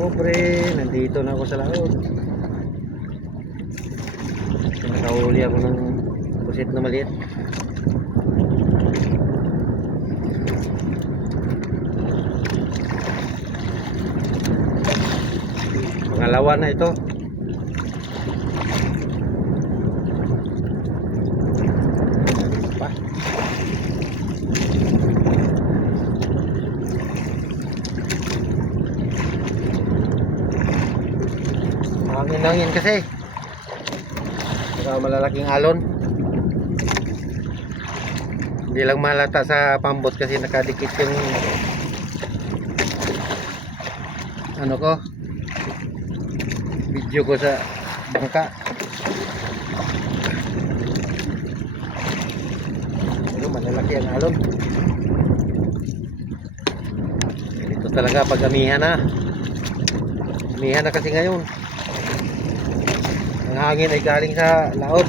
kapobre, nandito na ako sa laot. Nakahuli ako ng pusit na maliit. Pangalawa na ito. Hangin kasi saka malalaking alon, hindi lang malata sa pambot kasi nakadikit yung ano ko, video ko sa bangka. Pero malalaki ang alon. Ito talaga pag amihan na kasi ngayon. Ang hangin ay galing sa laot.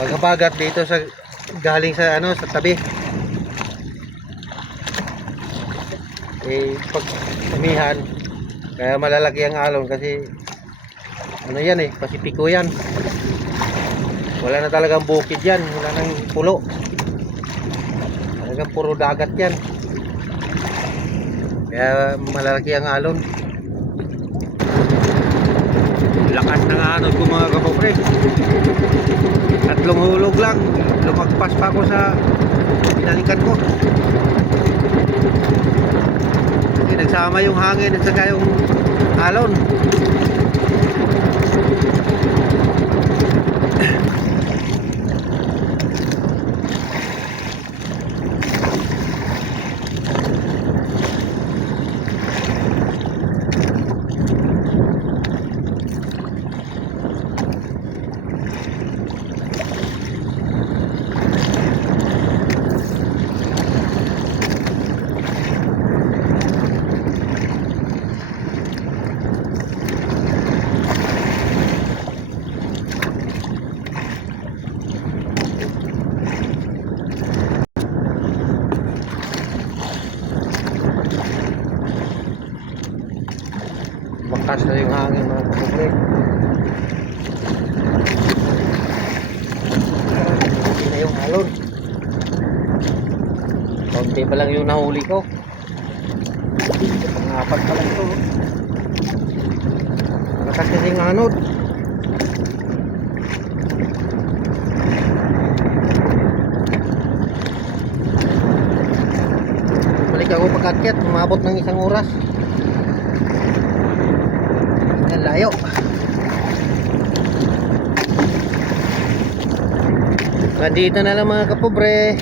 Pagkabagat dito sa galing sa ano, sa tabi. Pag umihan, kaya malalaki ang alon kasi ano yan Pasipiko yan. Wala na talagang bukid yan, wala nang pulo. Talagang puro dagat yan. Kaya malalaki ang alon. Lakas ng anod ko mga kapobre. Tatlong hulog lang, lumagpas pa ako sa binalikan ko. Kasi nagsama yung hangin at saka yung alon. Bakas na yung hangin mga kapobre. Hindi na yung alon. Kaunti pa lang yung nahuli ko. Pangapat pa lang ito. Lakas kasi yung anod. Balik ako pagkakyat, umabot ng 1 oras. Layo. Nandito na lang mga kapobre.